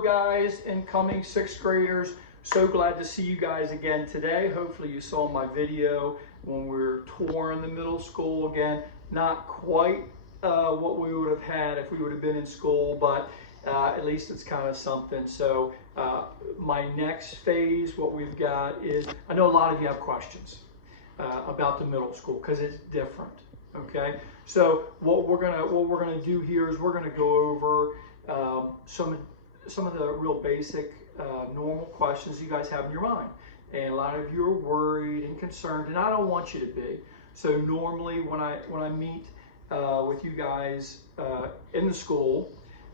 Hello guys, incoming 6th graders. So glad to see you guys again today. Hopefully you saw my video when we were touring the middle school again. Not quite what we would have had if we would have been in school, but at least it's kind of something. So my next phase, what we've got is, I know a lot of you have questions about the middle school because it's different. Okay, so what we're gonna do here is we're gonna go over some of the real basic normal questions you guys have in your mind, and a lot of you are worried and concerned, and I don't want you to be. So normally when I meet with you guys in the school,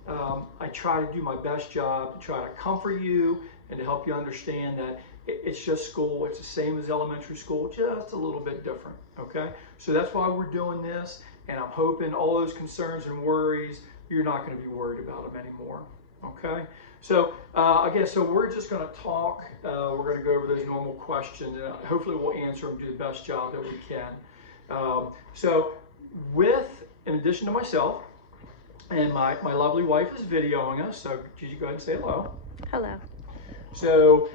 I try to do my best job to try to comfort you and to help you understand that it's just school. It's the same as elementary school, just a little bit different. Okay, so that's why we're doing this, and I'm hoping all those concerns and worries, you're not going to be worried about them anymore. Okay, so again, so we're just going to talk. We're going to go over those normal questions, and hopefully we'll answer them, do the best job that we can. So in addition to myself, and my lovely wife is videoing us, so Gigi, go ahead and say hello. Hello. So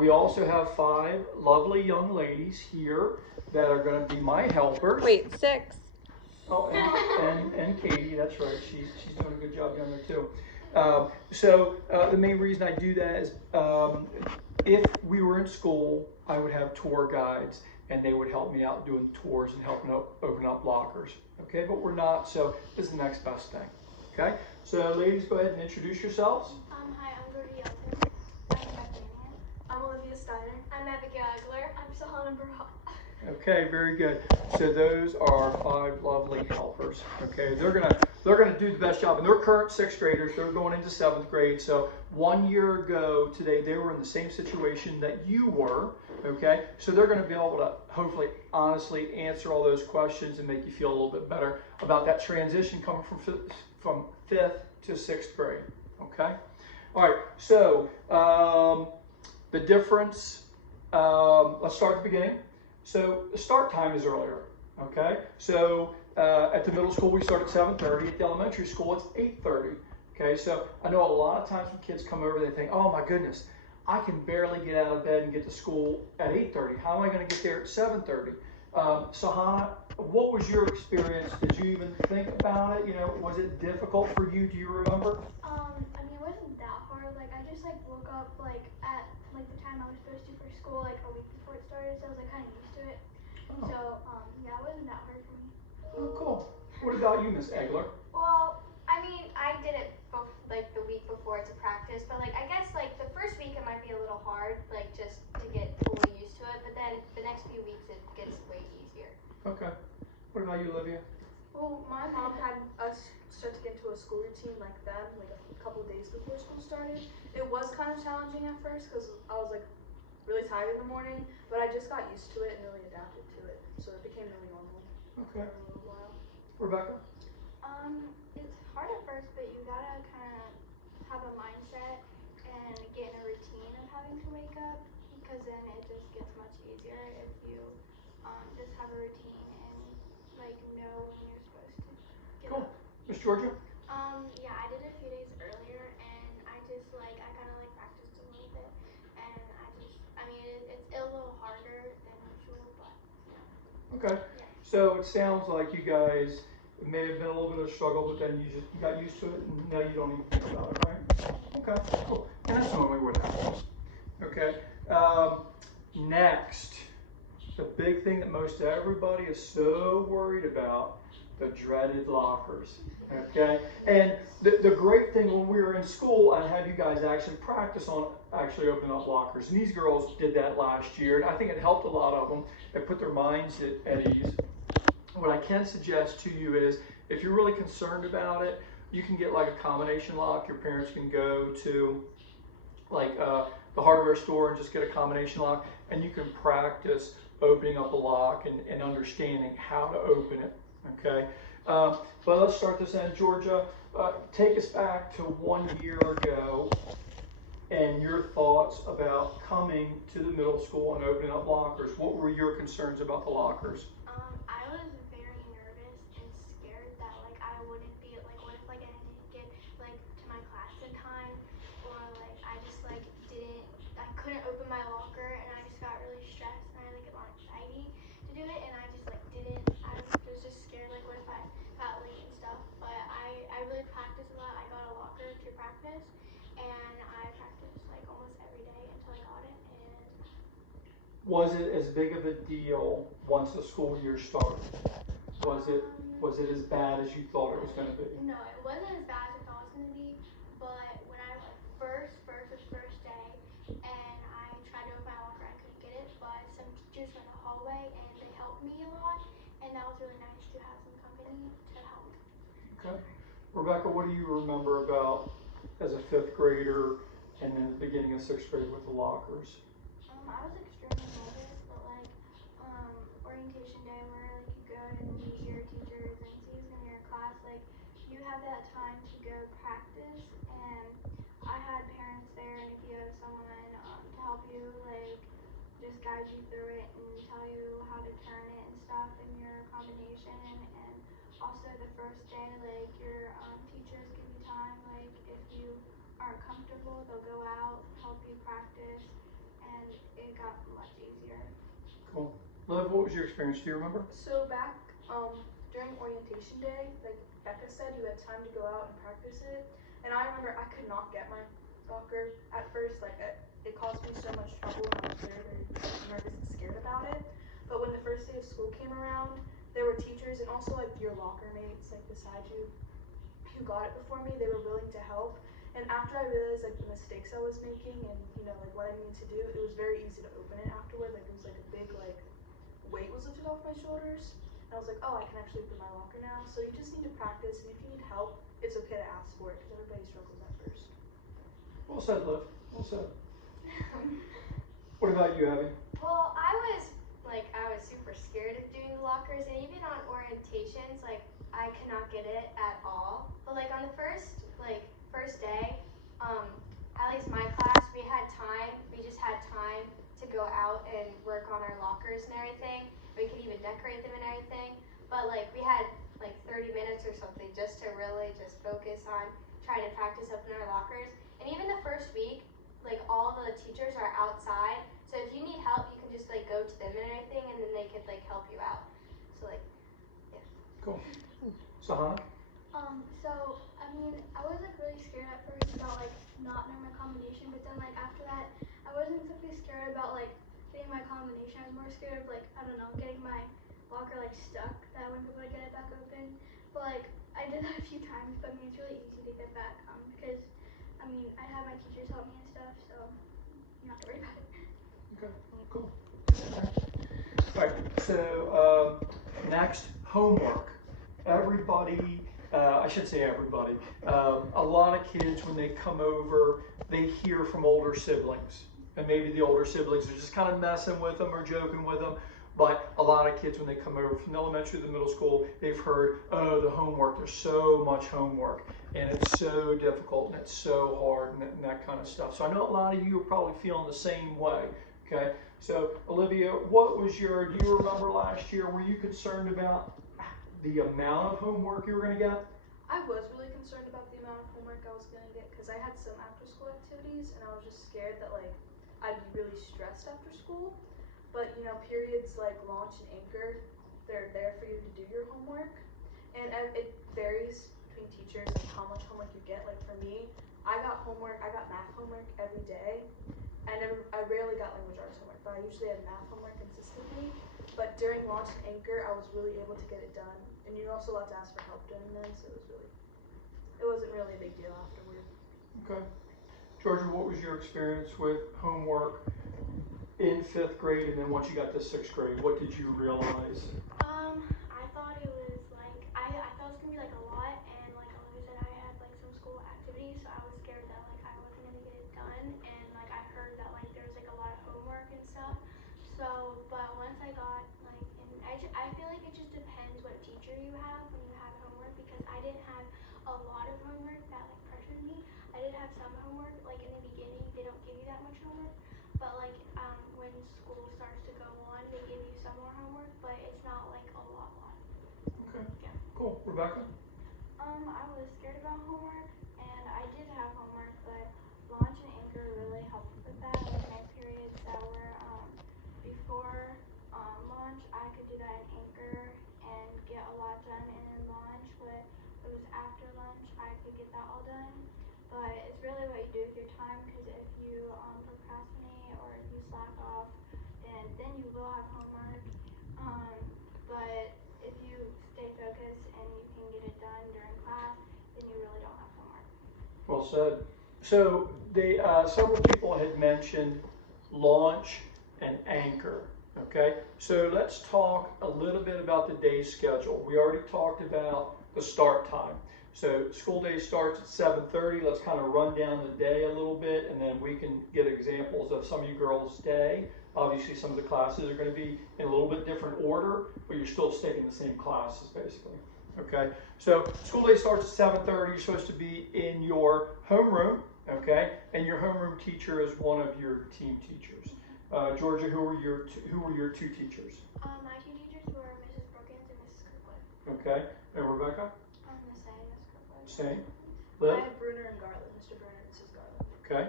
we also have 5 lovely young ladies here that are going to be my helpers. Wait, 6. Oh, and Katie, that's right. She's doing a good job down there too. So the main reason I do that is if we were in school, I would have tour guides, and they would help me out doing tours and helping open up lockers. Okay, but we're not, so this is the next best thing. Okay, so ladies, go ahead and introduce yourselves. Hi, I'm Brody Elton. I'm Beth Mannion. I'm Olivia Steiner. I'm Abigail Egler. I'm Sahana Barat. Okay, very good. So those are 5 lovely helpers. Okay, they're gonna do the best job, and they're current 6th graders. They're going into 7th grade. So 1 year ago today, they were in the same situation that you were. Okay, so they're going to be able to hopefully honestly answer all those questions and make you feel a little bit better about that transition coming from 5th to 6th grade. Okay, all right. So the difference. Let's start at the beginning. So the start time is earlier, okay? So at the middle school, we start at 7:30. At the elementary school, it's 8:30, okay? So I know a lot of times when kids come over, they think, oh my goodness, I can barely get out of bed and get to school at 8:30. How am I gonna get there at 7:30? Sahana, what was your experience? Did you even think about it? You know, was it difficult for you? Do you remember? I mean, it wasn't that hard. Like, I just woke up at the time I was supposed to for school, like a week before it started, so I was kind of used to it. Oh. So yeah, it wasn't that hard for me. Oh, cool. What about you, Miss Egler? Well, I mean, I did it the week before to practice, but I guess the first week it might be a little hard, just to get fully used to it. But then the next few weeks it gets way easier. Okay. What about you, Olivia? Well, my mom had us start to get into a school routine like them, a couple of days before school started. It was kind of challenging at first because I was really tired in the morning, but I just got used to it and really adapted to it, so it became really normal. Okay. For a little while. Rebecca? It's hard at first, but you gotta kind of have a mindset and get in a routine of having to wake up, because then it just gets much easier if you just have a routine and know when you're supposed to get Cool. up. Miss Georgia? Yeah, I did it a few days earlier, and I just I kind of practiced a little bit, and I mean it's a little harder than usual, but Okay. yeah. So it sounds like you guys, it may have been a little bit of a struggle, but then you got used to it, and now you don't even think about it, right? Okay, cool. And that's normally what happens. Okay. Next, the big thing that most everybody is so worried about, the dreaded lockers. Okay. And the great thing, when we were in school, I had you guys actually practice on actually opening up lockers. And these girls did that last year, and I think it helped a lot of them. They put their minds at ease. What I can suggest to you is, if you're really concerned about it, you can get a combination lock. Your parents can go to the hardware store and just get a combination lock, and you can practice opening up a lock and understanding how to open it. Okay, but let's start this end. Georgia, take us back to 1 year ago and your thoughts about coming to the middle school and opening up lockers. What were your concerns about the lockers? I was very nervous and scared that I wouldn't be what if I didn't get to my class in time, or was it as big of a deal once the school year started? Was it as bad as you thought it was going to be? No, it wasn't as bad as I thought it was gonna be. But when I like first day, and I tried to open my locker, I couldn't get it. But some teachers were in the hallway and they helped me a lot, and that was really nice to have some company to help. Okay. Rebecca, what do you remember about as a fifth grader and then the beginning of sixth grade with the lockers? I was extremely nervous, but like orientation day where like you go and meet your teachers and see who's in your class, like you have that time to go practice, and I had parents there, and if you have someone to help you, like just guide you through it and tell you how to turn it and stuff in your combination. And also the first day, like your teachers give you time, like if you aren't comfortable, they'll go out, help you practice, and it got much easier. Cool. Liv, what was your experience? Do you remember? So back during orientation day, like Becca said, you had time to go out and practice it. And I remember I could not get my locker at first. Like it caused me so much trouble, and I was very, very nervous and scared about it. But when the first day of school came around, there were teachers and also like your locker mates like beside you who got it before me. They were willing to help. And after I realized like the mistakes I was making and like what I needed to do, it was very easy to open it afterward. Like it was like a big like weight was lifted off my shoulders. And I was like, oh, I can actually open my locker now. So you just need to practice, and if you need help, it's okay to ask for it because everybody struggles at first. Well said, Liv. Well said. What about you, Abby? Well, I was super scared of doing the lockers, and even on orientations, like I could not get it at all. But like on the first day, at least my class, we just had time to go out and work on our lockers and everything. We could even decorate them and everything. But like we had like 30 minutes or something just to really just focus on trying to practice opening our lockers. And even the first week, like all the teachers are outside, so if you need help, you can just like go to them and everything, and then they could like help you out. So like, yeah. Cool. Sahana? So I mean, I was like really scared at first about like not knowing my combination, but then like after that, I wasn't exactly scared about like getting my combination. I was more scared of like, I don't know, getting my locker like stuck, that I wouldn't be able to get it back open. But like I did that a few times, but I mean it's really easy to get back because I mean I had my teachers help me and stuff, so you don't have to worry about it. Okay, cool. All right, so next, homework. Everybody, I should say everybody, a lot of kids when they come over, they hear from older siblings. And maybe the older siblings are just kind of messing with them or joking with them. But a lot of kids when they come over from the elementary to the middle school, they've heard, oh, the homework, there's so much homework. And it's so difficult and it's so hard and that kind of stuff. So I know a lot of you are probably feeling the same way. Okay, so Olivia, do you remember last year, were you concerned about the amount of homework you were going to get? I was really concerned about the amount of homework I was going to get because I had some after school activities, and I was just scared that like I'd be really stressed after school. But periods like launch and anchor, they're there for you to do your homework, and it varies between teachers and how much homework you get. Like for me, I got math homework every day. I rarely got language arts homework, but I usually had math homework consistently. But during launch and anchor, I was really able to get it done. And you're also allowed to ask for help during then, so it wasn't really a big deal afterward. Okay. Georgia, what was your experience with homework in fifth grade, and then once you got to sixth grade, what did you realize? I thought it was like I thought it was gonna be like a lot, and like Olivia said, I had like some school activities, so I was scared that like I wasn't gonna get it done, and like I heard that like there was like a lot of homework and stuff. So, but once I got like, and I feel like it just depends what teacher you have when you have homework, because I didn't have a lot of homework that like pressured me. I did have some homework, like in the beginning they don't give you that much homework, but like when school starts to go on, they give you some more homework, but it's not like a lot. Okay. Yeah. Cool. Rebecca? I was scared about homework, and I did have homework, but launch and anchor really helped with that. Like my periods that were before launch, I could do that in anchor and get a lot done, and in launch, but it was after lunch, I could get that all done. But it's really what you do with your time, because if you procrastinate or you slack off, then you will have homework. But if you stay focused and you can get it done during class, then you really don't have homework. Well said. So several people had mentioned launch and anchor. Okay, so let's talk a little bit about the day schedule. We already talked about the start time. So school day starts at 7:30. Let's kind of run down the day a little bit, and then we can get examples of some of you girls' day. Obviously, some of the classes are going to be in a little bit different order, but you're still taking the same classes, basically. Okay, so school day starts at 7:30. You're supposed to be in your homeroom, okay, and your homeroom teacher is one of your team teachers. Georgia, who were your two teachers? My two teachers were Mrs. Brookins and Mrs. Kirkwood. Okay, and Rebecca? The same, Mrs. Kirkwood. Same. I Liv? had Bruner and Garland, Mr. Bruner and Mrs. Garland. Okay.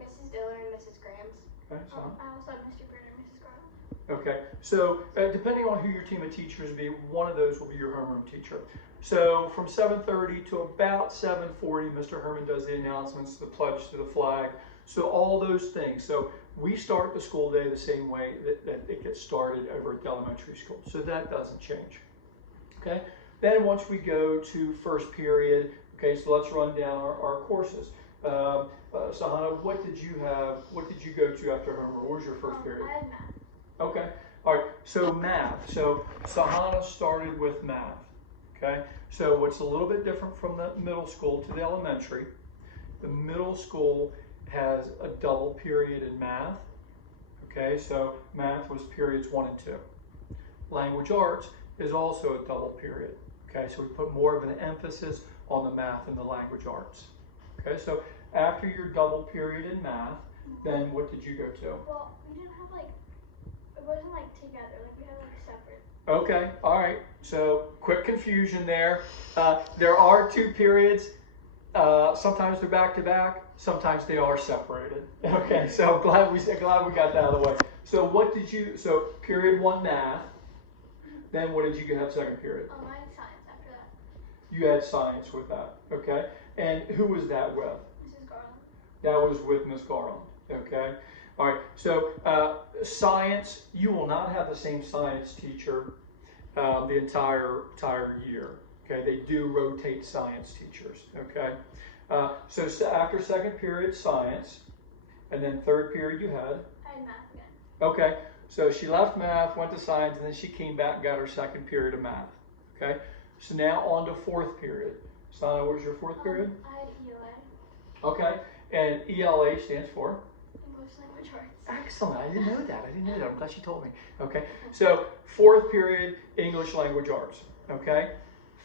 Mrs. Diller and Mrs. Grams. Okay. So. I also have Mr. Bruner and Mrs. Garland. Okay, so depending on who your team of teachers be, one of those will be your homeroom teacher. So from 7:30 to about 7:40, Mr. Herman does the announcements, the pledge to the flag, so all those things. So we start the school day the same way that it gets started over at the elementary school, so that doesn't change. Okay, then once we go to first period, okay, so let's run down our courses. Sahana, what did you go to after homeroom? What was your first period? I had math. Okay, all right, so math. So Sahana started with math, okay? So what's a little bit different from the middle school to the elementary, the middle school has a double period in math, okay? So math was periods 1 and 2. Language arts is also a double period, okay? So we put more of an emphasis on the math and the language arts, okay? So after your double period in math, then what did you go to? Well, we didn't have it wasn't together, we had separate. Okay, all right. So quick confusion there. There are 2 periods. Sometimes they're back to back. Sometimes they are separated. Okay, so glad we got that out of the way. So what did you? So period 1 math. Then what did you have second period? I had science after that. You had science with that. Okay, and who was that with? Mrs. Garland. That was with Miss Garland. Okay. All right, so science, you will not have the same science teacher the entire year. Okay, they do rotate science teachers. Okay, so after second period, science, and then third period you had? I had math again. Okay, so she left math, went to science, and then she came back and got her second period of math. Okay, so now on to fourth period. Sana, what was your fourth period? I had ELA. Okay, and ELA stands for? English language arts. Excellent. I didn't know that. I'm glad she told me. Okay. So fourth period, English language arts. Okay.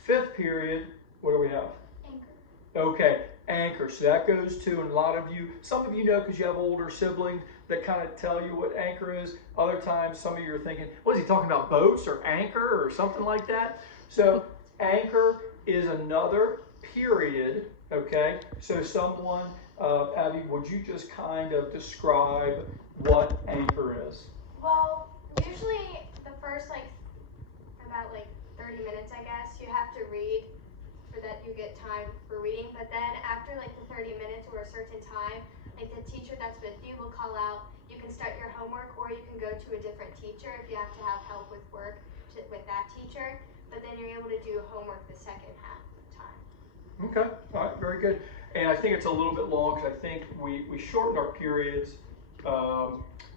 Fifth period, what do we have? Anchor. Okay. Anchor. So that goes to, and a lot of you, some of you know because you have older siblings that kind of tell you what anchor is. Other times, some of you are thinking, what is he talking about, boats or anchor or something like that? So anchor is another period. Okay. So someone, Abby, would you just kind of describe what anchor is? Well, usually the first about 30 minutes, I guess, you have to read for that you get time for reading. But then after the 30 minutes or a certain time, the teacher that's with you will call out. You can start your homework, or you can go to a different teacher if you have to have help with work with that teacher. But then you're able to do homework the second half of the time. Okay, all right, very good. And I think it's a little bit long because I think we shortened our periods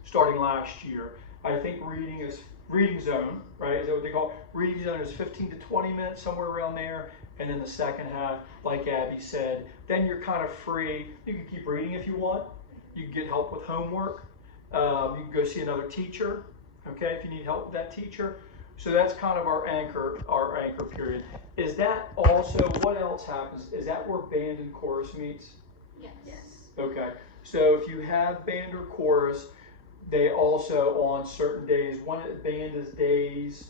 starting last year. I think reading zone, right? Is that what they call it? Reading zone is 15 to 20 minutes, somewhere around there. And then the second half, like Abby said, then you're kind of free. You can keep reading if you want. You can get help with homework. You can go see another teacher, okay, if you need help with that teacher. So that's kind of our anchor period. Is that also, what else happens? Is that where band and chorus meets? Yes. Okay, so if you have band or chorus, they also on certain days, band is days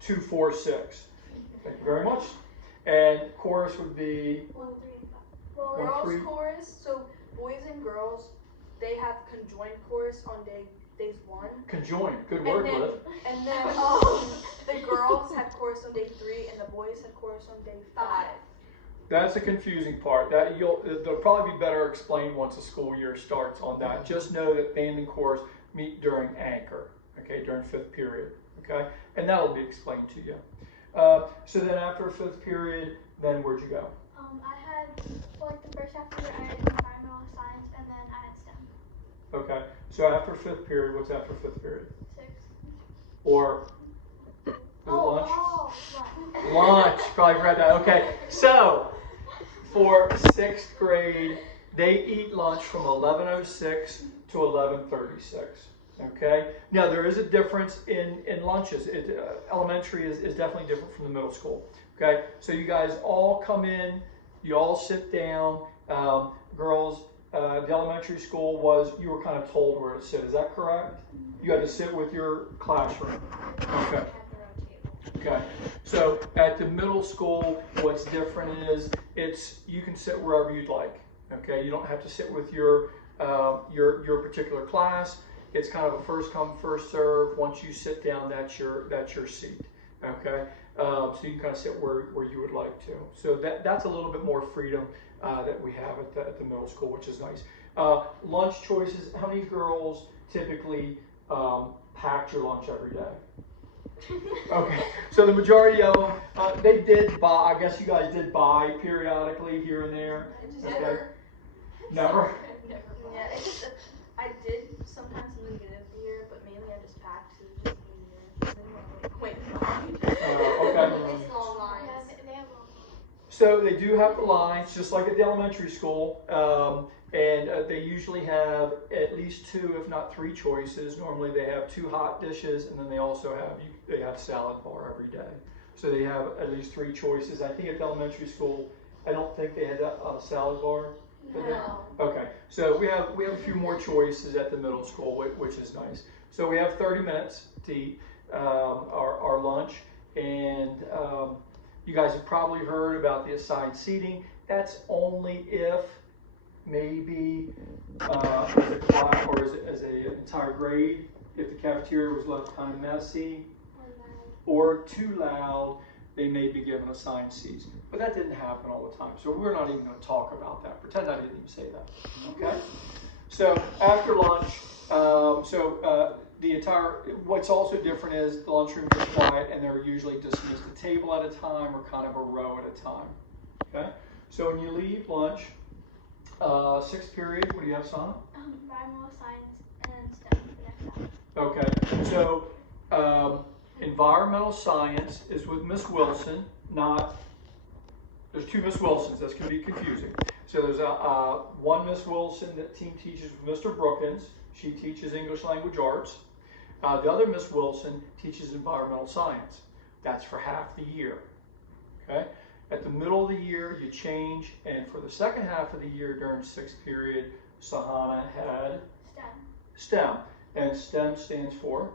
2, 4, and 6. 2, 4, 6. Thank you very much. And chorus would be 1, 3, and 5. Well, 1, girls 3. chorus, so boys and girls, they have conjoined chorus on days 1. conjoined. Good word, Liv. And then the girls had chorus on day 3, and the boys had chorus on day 5. That's a confusing part. They'll probably be better explained once the school year starts on that. Just know that band and chorus, meet during anchor, okay, during 5th period, okay? And that will be explained to you. So then after 5th period, then where'd you go? I had, for like the first half of the year, I had environmental science, and then I had STEM. Okay, so after 5th period, what's after 5th period? 6. Or is it lunch? Lunch. Lunch, probably read that. Okay, so for 6th grade, they eat lunch from 11:06 to 11:36. Okay, now there is a difference in lunches. Elementary is definitely different from the middle school. Okay, so you guys all come in, you all sit down. Girls, the elementary school was, you were kind of told where to sit. Is that correct? You had to sit with your classroom. Okay. Okay, so at the middle school, what's different is you can sit wherever you'd like. Okay, you don't have to sit with your particular class. It's kind of a first come, first serve. Once you sit down, that's your seat. Okay, so you can kind of sit where you would like to. So that's a little bit more freedom that we have at the middle school, which is nice. Lunch choices. How many girls typically packed your lunch every day? Okay, so the majority of them, they did buy. I guess you guys did buy periodically here and there. Okay. Never. Yeah, it's just I did sometimes in the beginning of the year, but mainly I just packed because it was just easier. Wait, okay. It's long lines. Yeah, they have long lines. So they do have the lines, just like at the elementary school, and they usually have at least 2, if not 3 choices. Normally they have 2 hot dishes, and then they also have salad bar every day. So they have at least 3 choices. I think at the elementary school, I don't think they had a salad bar. No. Okay, so we have a few more choices at the middle school, which is nice. So we have 30 minutes to eat our lunch, and you guys have probably heard about the assigned seating. That's only if maybe as a class or as an entire grade, if the cafeteria was left kind of messy or too loud, they may be given assigned seats. But that didn't happen all the time, so we're not even going to talk about that. Pretend I didn't even say that. Okay. So after lunch, what's also different is the lunchroom is quiet, and they're usually dismissed a table at a time or kind of a row at a time. Okay. So when you leave lunch, 6th period, what do you have, Sana? Environmental science and STEM for next hour. Okay. So environmental science is with Miss Wilson. There's 2 Miss Wilsons. That's going to be confusing. So there's one Miss Wilson that team teaches with Mr. Brookins. She teaches English language arts. The other Miss Wilson teaches environmental science. That's for half the year. Okay. At the middle of the year, you change, and for the second half of the year during 6th period, Sahana had STEM. And STEM stands for?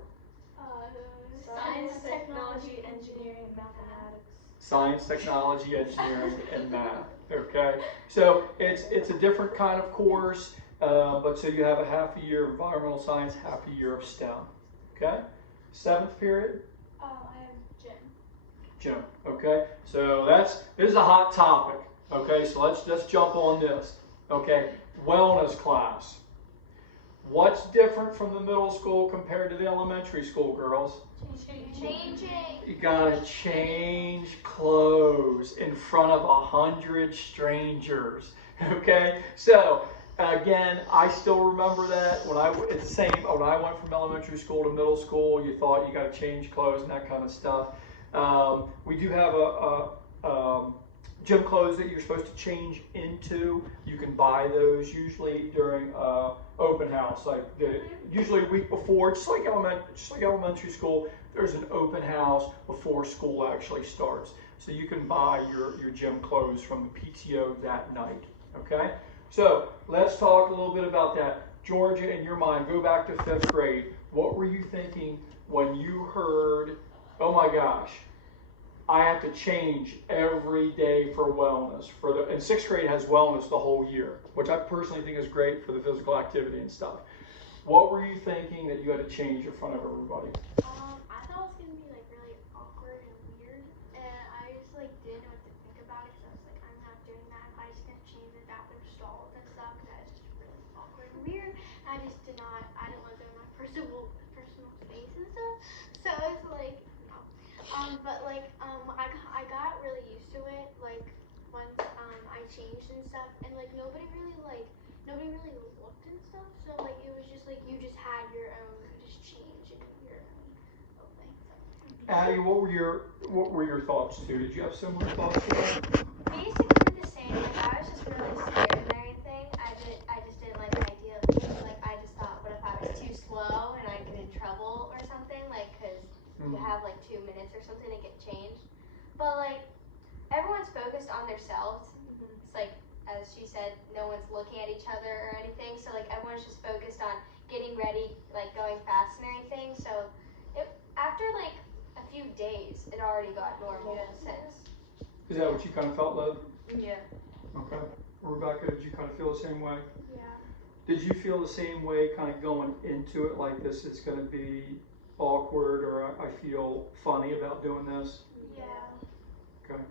Science, technology, engineering, and mathematics. Science, technology, engineering, and math. Okay, so it's a different kind of course, but so you have a half a year of environmental science, half a year of STEM. Okay, 7th period. I have gym. Gym. Okay, so this is a hot topic. Okay, so let's jump on this. Okay, wellness class. What's different from the middle school compared to the elementary school, girls? Changing. You gotta change clothes in front of 100 strangers. Okay, so again, I still remember that it's the same. When I went from elementary school to middle school, you thought you got to change clothes and that kind of stuff. We do have a gym clothes that you're supposed to change into. You can buy those usually during open house, usually a week before, just like elementary school. There's an open house before school actually starts, so you can buy your gym clothes from the PTO that night. Okay, so let's talk a little bit about that. Georgia, in your mind, go back to 5th grade. What were you thinking when you heard, oh my gosh, I have to change every day for wellness? And 6th grade has wellness the whole year, which I personally think is great for the physical activity and stuff. What were you thinking that you had to change in front of everybody? I thought it was gonna be like really awkward and weird, and I just didn't know what to think about it because I was like, I'm not doing that. I just gonna change the bathroom stalls and stuff because that was just really awkward and weird. I didn't want to go in my personal space and stuff. So it's like no. But like I got really used to it. Like once I changed and stuff, and like nobody really looked and stuff. So like it was just like you just had your own, you just change and your own little thing. So. Addie, what were your thoughts too? Did you have similar thoughts to that? Basically the same. Like I was just really scared and everything. I just didn't like the idea of it. Like I just thought, what if I was too slow and I get in trouble or something? Like, cause you have like 2 minutes or something to get changed. But like everyone's focused on themselves. It's like, as she said, no one's looking at each other or anything. So like everyone's just focused on getting ready, like going fast and everything. So after like a few days, it already got normal since. Is that what you kind of felt, Liv? Yeah. Okay. Rebecca, did you kind of feel the same way? Yeah. Did you feel the same way kind of going into it, like this is going to be awkward, or I feel funny about doing this? Yeah. Okay.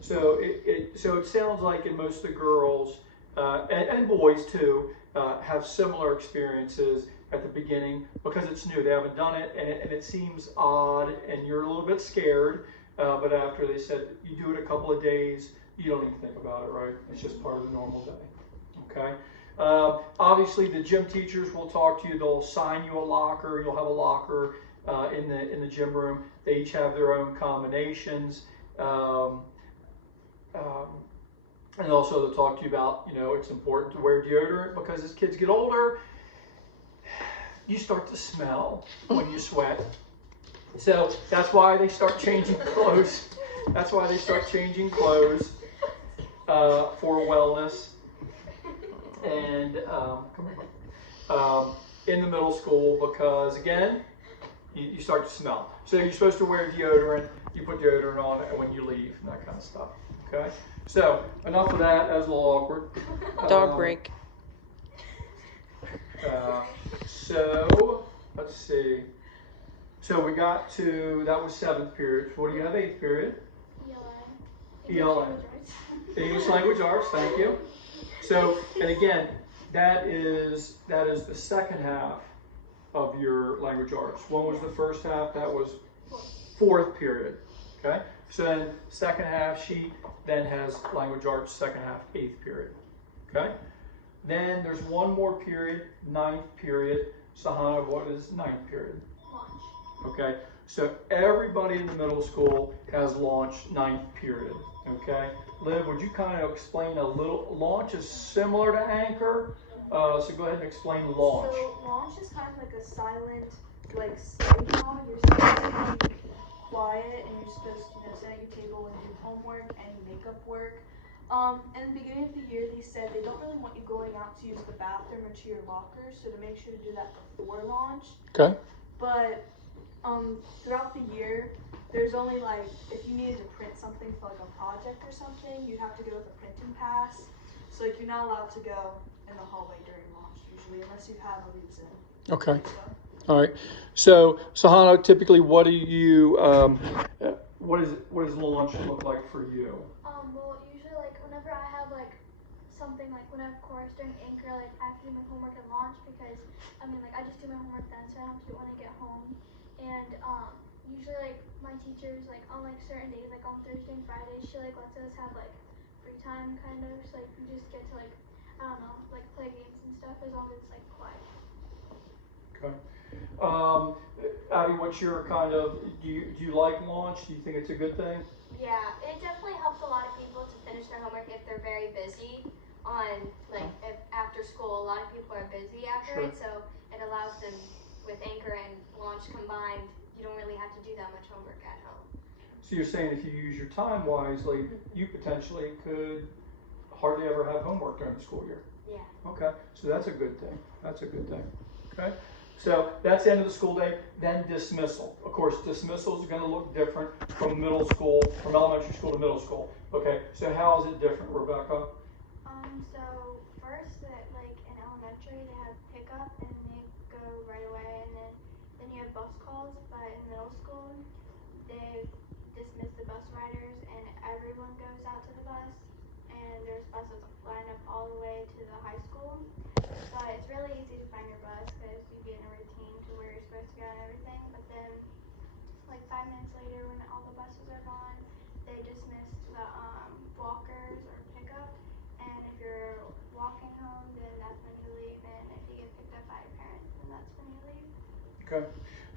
So it sounds like in most of the girls and boys too have similar experiences at the beginning because it's new. They haven't done it, and it seems odd, and you're a little bit scared. But after they said you do it a couple of days, you don't even think about it, right? It's just part of the normal day. Okay. Obviously, the gym teachers will talk to you. They'll assign you a locker. You'll have a locker in the gym room. They each have their own combinations. And also they'll talk to you about, it's important to wear deodorant because as kids get older, you start to smell when you sweat. So that's why they start changing clothes. That's why they start changing clothes for wellness. And in the middle school, because again, you start to smell. So you're supposed to wear deodorant. You put deodorant on when you leave and that kind of stuff. Okay. So enough of that. That was a little awkward. Dog break. So let's see. So we got to, that was 7th period. What do you have 8th period? ELA. English language arts. Thank you. So, and again, that is the second half of your language arts. When was the first half? That was 4th period. Okay. So then second half, she then has language arts, second half, 8th period. Okay. Then there's one more period, 9th period. Sahana, what is 9th period? Launch. Okay. So everybody in the middle school has launch 9th period. Okay. Liv, would you kind of explain a little? Launch is similar to anchor. So go ahead and explain launch. So launch is kind of like a silent, like study hall. You're supposed to be quiet and you're supposed to, sit at your table and do homework and makeup work. In the beginning of the year, they said they don't really want you going out to use the bathroom or to your locker, so to make sure to do that before launch. Okay. But throughout the year, there's only like, if you needed to print something for like a project or something, you'd have to go with a printing pass. So like you're not allowed to go in the hallway during launch usually, unless you have a reason. Okay. All right. So Sahana, typically, what do you, what does launch look like for you? Well, usually like whenever I have like something like when I have chorus during anchor, like I have to do my homework at launch because I just do my homework then, so I don't have to do it when I get home. And usually like my teachers like on like certain days, like on Thursday and Friday, she like lets us have like free time kind of, so like you just get to like like play games and stuff as long as it's like quiet. Okay. Addie, what's your kind of, do you like launch? Do you think it's a good thing? Yeah, it definitely helps a lot of people to finish their homework if they're very busy on, like, if after school. A lot of people are busy after it, so it allows them, with anchor and launch combined, you don't really have to do that much homework at home. So you're saying if you use your time wisely, you potentially could hardly ever have homework during the school year. Yeah. Okay, so that's a good thing. That's a good thing. Okay, so that's the end of the school day. Then dismissal. Of course, dismissal is going to look different from middle school, from elementary school to middle school. Okay, so how is it different, Rebecca? So first, like in elementary, they have pickup and they go right away, and then you have bus calls. But in middle school, they dismiss the bus riders, and everyone goes out to the bus. And there's buses line up all the way to the high school. But it's really easy to find your bus because you get in a routine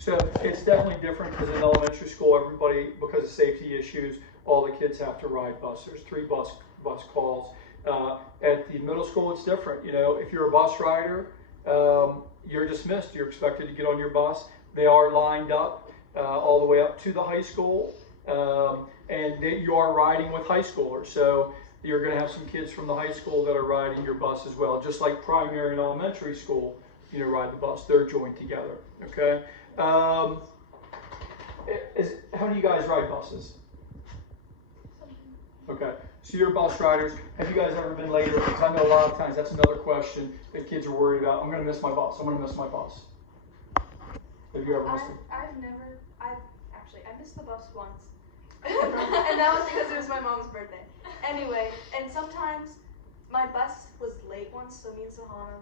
So it's definitely different because in elementary school, everybody, because of safety issues, all the kids have to ride bus. There's 3 bus calls. At the middle school, it's different. You know, if you're a bus rider, you're dismissed. You're expected to get on your bus. They are lined up all the way up to the high school, and you are riding with high schoolers. So you're going to have some kids from the high school that are riding your bus as well, just like primary and elementary school. You know, ride the bus. They're joined together. Okay. How do you guys ride buses? Okay, so you're bus riders. Have you guys ever been later? Because I know a lot of times that's another question that kids are worried about. I'm going to miss my bus. I'm going to miss my bus. Have you ever missed it? I missed the bus once. And that was because it was my mom's birthday. Anyway, and sometimes my bus was late once, so me and Sahana,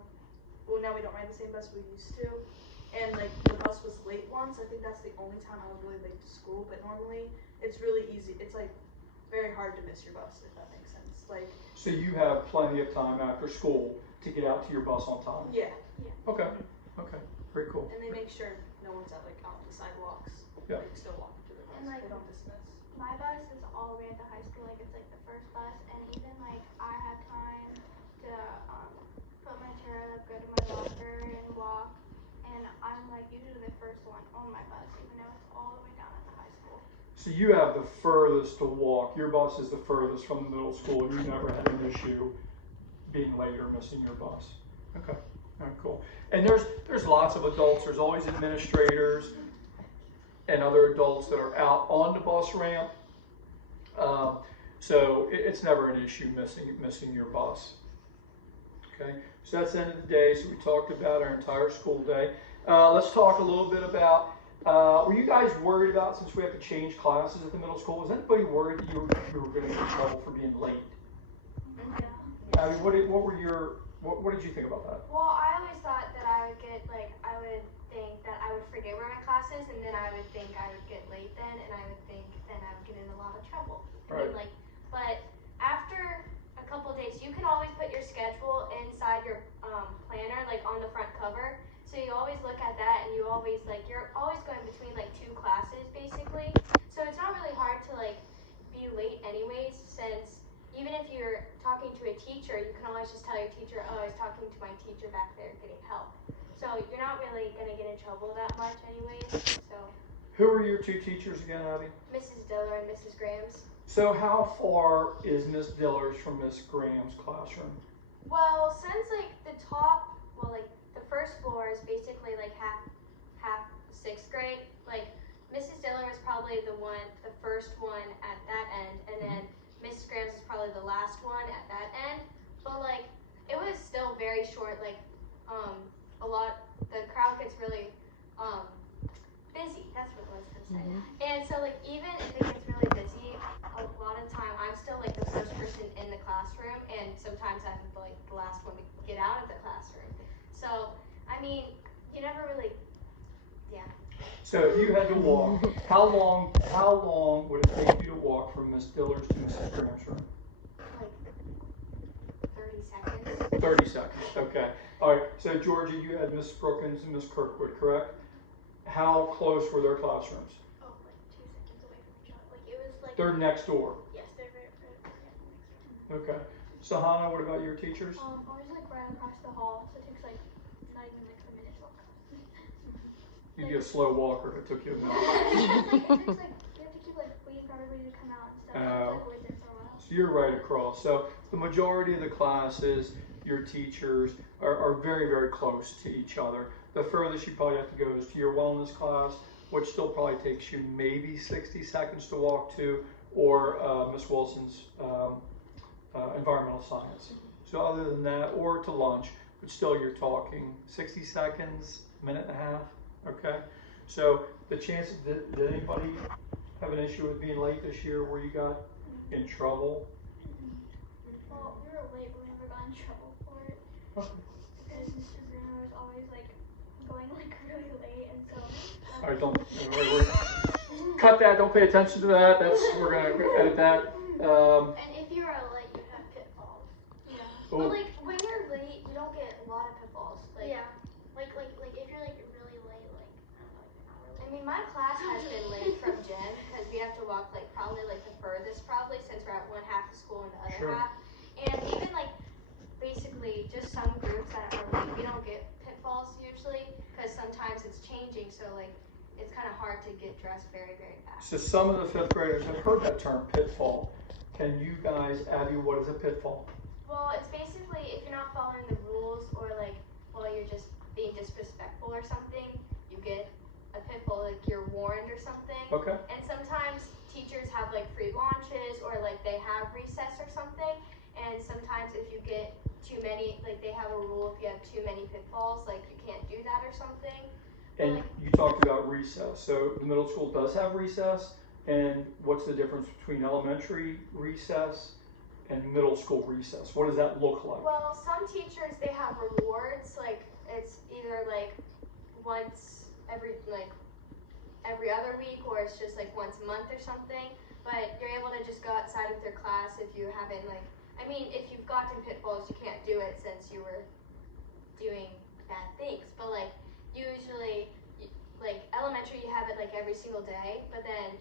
well, now we don't ride the same bus we used to. And like the bus was late once. I think that's the only time I was really late to school. But normally it's really easy. It's like very hard to miss your bus, if that makes sense. Like. So you have plenty of time after school to get out to your bus on time. Yeah. Okay. Okay. Very cool. And they make sure no one's at like out on the sidewalks. Yeah. Like still walking to the bus. And, like, they don't dismiss. My bus is all the way at the high school, like it's like the first bus, and even like I have time to put my chair up, go to my locker, and walk. And I'm like usually the first one on my bus, even though it's all the way down at the high school. So you have the furthest to walk. Your bus is the furthest from the middle school, and you've never had an issue being late or missing your bus. Okay. All right, cool. And there's lots of adults. There's always administrators and other adults that are out on the bus ramp. So it's never an issue missing your bus. Okay, so that's the end of the day. So we talked about our entire school day. Let's talk a little bit about, were you guys worried about, since we have to change classes at the middle school, was anybody worried that you were going to get in trouble for being late? Yeah. I mean, what did you think about that? Well, I always thought that I would get, like, I would think that I would forget where my class is, and then I would think I would get late then, and I would think then I would get in a lot of trouble. I mean, like, but after a couple days, you can always put your schedule inside your planner, like on the front cover. So you always look at that, and you always, like, you're always going between, like, 2 classes, basically. So it's not really hard to, like, be late anyways, since even if you're talking to a teacher, you can always just tell your teacher, oh, I was talking to my teacher back there getting help. So you're not really going to get in trouble that much anyways. So. Who were your 2 teachers again, Abby? Mrs. Diller and Mrs. Grams. So how far is Miss Diller's from Miss Graham's classroom? Well, since like the top, well, like the first floor is basically like half 6th grade. Like Mrs. Diller is probably the first one at that end, and then Mrs. Grams is probably the last one at that end. But like it was still very short. Like the crowd gets really busy. That's what I was gonna say. And so like even if it gets really busy, a lot of time I'm still like the first person in the classroom, and sometimes I'm like the last one to get out of the classroom. So I mean, you never really, yeah. So if you had to walk, how long would it take you to walk from Miss Diller's to Mrs. Graham's room? Like 30 seconds. 30 seconds. Okay. All right. So Georgia, you had Miss Brookins and Miss Kirkwood, correct? How close were their classrooms? Oh, like 2 seconds away from each other. Like it was like. They're next door. Yes, they're very next door. Okay. Sahana, what about your teachers? I was like right across the hall, so it takes like not even like a minute to walk. You'd be a slow walker if it took you a minute. It takes like you have to keep like waiting for everybody to come out and stuff. So Oh. like wait there for a while. So you're right across. So the majority of the classes, your teachers are very, very close to each other. The furthest you probably have to go is to your wellness class, which still probably takes you maybe 60 seconds to walk to, or Miss Wilson's environmental science. So other than that, or to lunch, but still you're talking 60 seconds, minute and a half, okay? So the chances, did anybody have an issue with being late this year where you got in trouble? Well, we were late, but we never got in trouble for it. Because Mr. Bruno was always like going like really late, and so. All right, don't cut that. Don't pay attention to that. We're gonna edit that. And if you are late, you have pitfalls. Yeah. Oh. But like when you're late, you don't get a lot of pitfalls. Like, Yeah. Like if you're like really late, like I don't know, like an hour has been late from gym because we have to walk like probably like the furthest since we're at one half of school and the other Sure. half. And even like basically just some groups that are late, we don't get pitfalls usually because sometimes it's changing. So like it's kind of hard to get dressed very, very fast. So some of the fifth graders have heard that term, pitfall. Can you guys, Abby, what is a pitfall? Well, it's basically if you're not following the rules or like, well, you're just being disrespectful or something, you get a pitfall, like you're warned or something. Okay. And sometimes teachers have like free lunches or like they have recess or something. And sometimes if you get too many, like they have a rule if you have too many pitfalls, like you can't do that or something. And you talked about recess. So the middle school does have recess. And what's the difference between elementary recess and middle school recess? What does that look like? Well, some teachers, they have rewards, like it's either like once every other week or it's just like once a month or something. But you're able to just go outside with your class if you haven't if you've gotten pitfalls, you can't do it since you were doing bad things. But like usually, like elementary, you have it like every single day, but then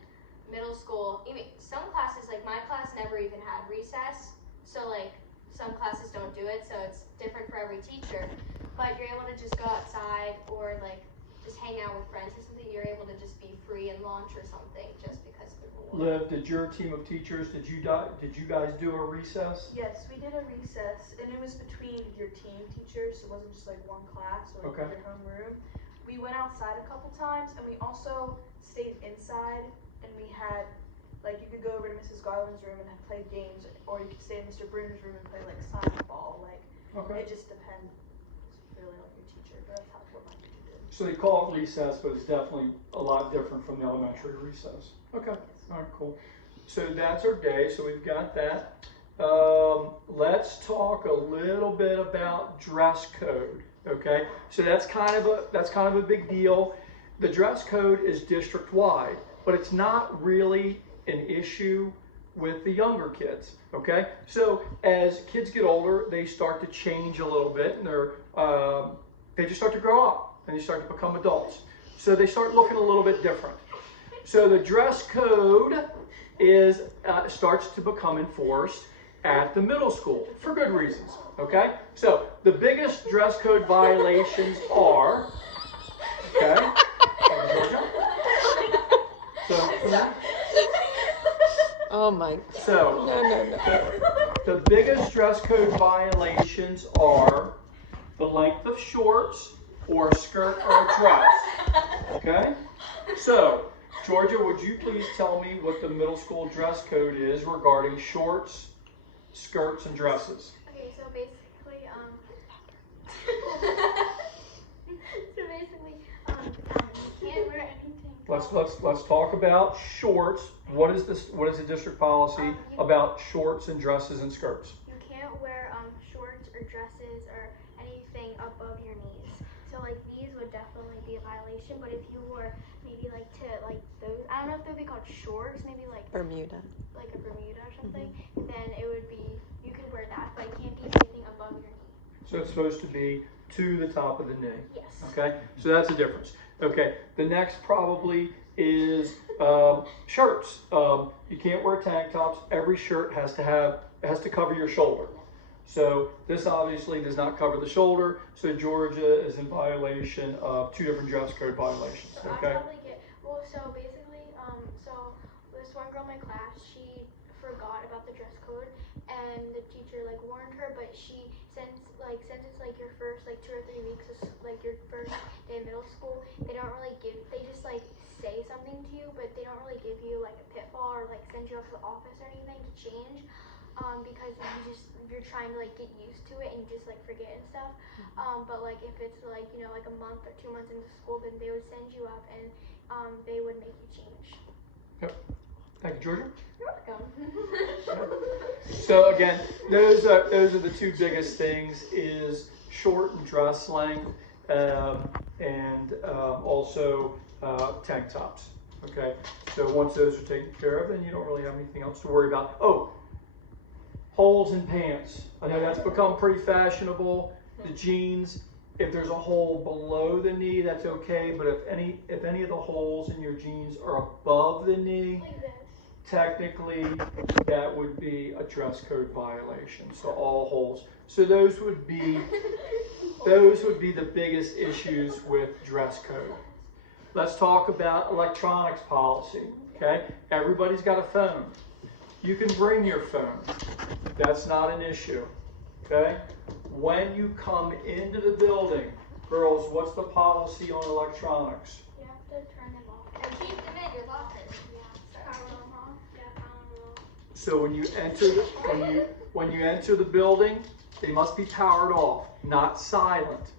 middle school, even some classes, like my class never even had recess, so like some classes don't do it, so it's different for every teacher. But you're able to just go outside or like just hang out with friends or something. You're able to just be free and lunch or something just because of the reward. Liv, did your team of teachers, did you guys do a recess? Yes, we did a recess, and it was between your team teachers, so it wasn't just like one class or like your homeroom. We went outside a couple times, and we also stayed inside, and we had, like, you could go over to Mrs. Garland's room and play games, or you could stay in Mr. Bruner's room and play, like, science ball. Like, it just depends really on your teacher, but that's what my teacher did. So they call it recess, but it's definitely a lot different from the elementary recess. Okay, all right, cool. So that's our day, so we've got that. Let's talk a little bit about dress code, okay? So that's kind of a big deal. The dress code is district-wide, but it's not really an issue with the younger kids, okay? So as kids get older, they start to change a little bit, and they just start to grow up, and they start to become adults. So they start looking a little bit different. So the dress code starts to become enforced at the middle school for good reasons, okay? So the biggest dress code violations are, okay? Oh my. So No. the biggest dress code violations are the length of shorts or a skirt or a dress, okay? So Georgia, would you please tell me what the middle school dress code is regarding shorts, skirts, and dresses? Okay, so basically, you can't wear anything. Let's talk about shorts. What is the district policy about shorts and dresses and skirts? You can't wear shorts or dresses or anything above your knees. So like these would definitely be a violation. But if you wore maybe like those, I don't know if they'd be called shorts, maybe like Bermuda. like a Bermuda or something, then it would be, you could wear that, but it can't be anything above your knee. So it's supposed to be to the top of the knee. Yes. Okay, so that's the difference. Okay, the next probably is shirts. You can't wear tank tops. Every shirt has to cover your shoulder. So this obviously does not cover the shoulder. So Georgia is in violation of two different dress code violations. Okay. So basically, so this one girl in my class, she forgot about the dress code, and the teacher like warned her, but since it's like your first 2 or 3 weeks, like your first day of middle school, they just like say something to you, but they don't really give you like a pitfall or like send you up to the office or anything to change, because you're trying to like get used to it and you just like forget and stuff. But like if it's like like a month or 2 months into school, then they would send you up and they would make you change. Yep. Thank you, Georgia. You're welcome. So again, those are the two biggest things: is short and dress length, and also tank tops. Okay. So once those are taken care of, then you don't really have anything else to worry about. Oh, holes in pants. I know that's become pretty fashionable. The jeans. If there's a hole below the knee, that's okay, but if any of the holes in your jeans are above the knee, Like this. technically that would be a dress code violation. So all holes. So those would be the biggest issues with dress code. Let's talk about electronics policy. Okay? Everybody's got a phone. You can bring your phone. That's not an issue. Okay? When you come into the building, girls, what's the policy on electronics? You have to turn them off. And keep them in your locker. So when you enter the building, they must be powered off, not silent.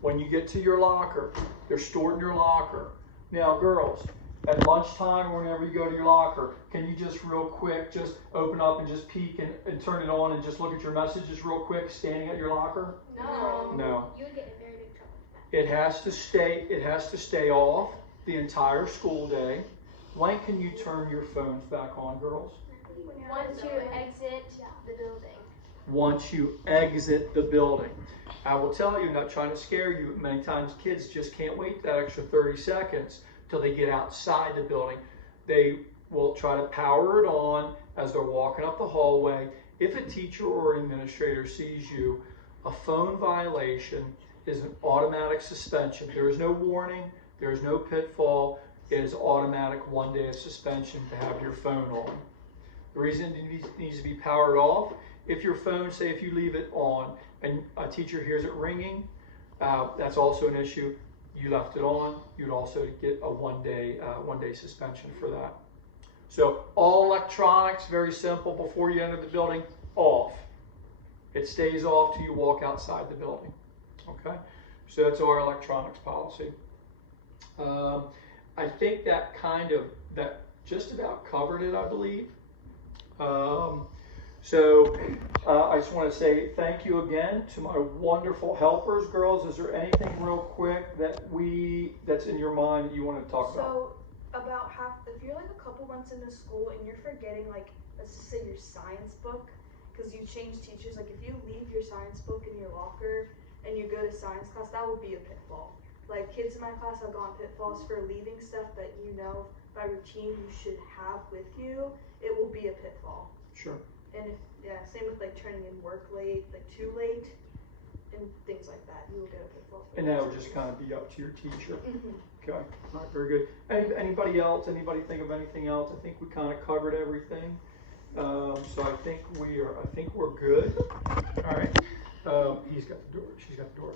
When you get to your locker, they're stored in your locker. Now, girls, at lunchtime or whenever you go to your locker, can you just real quick just open up and just peek and turn it on and just look at your messages real quick standing at your locker? No. No. You would get in very big trouble for that. It has to stay off the entire school day. When can you turn your phones back on, girls? Once you exit the building. Once you exit the building. I will tell you, not trying to scare you, many times kids just can't wait that extra 30 seconds till they get outside the building. They will try to power it on as they're walking up the hallway. If a teacher or administrator sees you, a phone violation is an automatic suspension. There is no warning, there is no pitfall. It is automatic 1 day of suspension to have your phone on. The reason it needs to be powered off, if your phone, say if you leave it on and a teacher hears it ringing, that's also an issue. You left it on, you'd also get a 1 day suspension for that. So all electronics, very simple, before you enter the building, off. It stays off till you walk outside the building. Okay, so that's our electronics policy. I think that just about covered it, I believe. I just want to say thank you again to my wonderful helpers. Girls, is there anything real quick that's in your mind that you want to talk about? So about if you're like a couple months into school and you're forgetting, like, let's just say your science book, because you change teachers, like if you leave your science book in your locker and you go to science class, that would be a pitfall. Like, kids in my class have gone pitfalls for leaving stuff that you know by routine you should have with you. It will be a pitfall. Sure. And same with like turning in work late, like too late, and things like that. You will get a pitfall. And that would just kind of be up to your teacher. Mm-hmm. Okay. All right. Very good. Anybody else? Anybody think of anything else? I think we kind of covered everything. So I think we're good. All right. He's got the door. She's got the door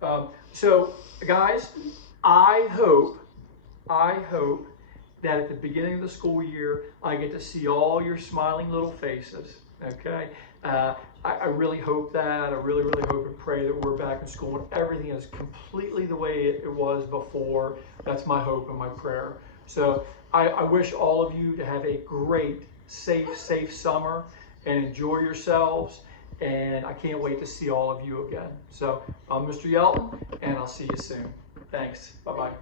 open. So guys, I hope that at the beginning of the school year, I get to see all your smiling little faces, okay? I really hope that. I really, really hope and pray that we're back in school and everything is completely the way it was before. That's my hope and my prayer. So I wish all of you to have a great, safe summer and enjoy yourselves. And I can't wait to see all of you again. So I'm Mr. Yelton, and I'll see you soon. Thanks. Bye-bye.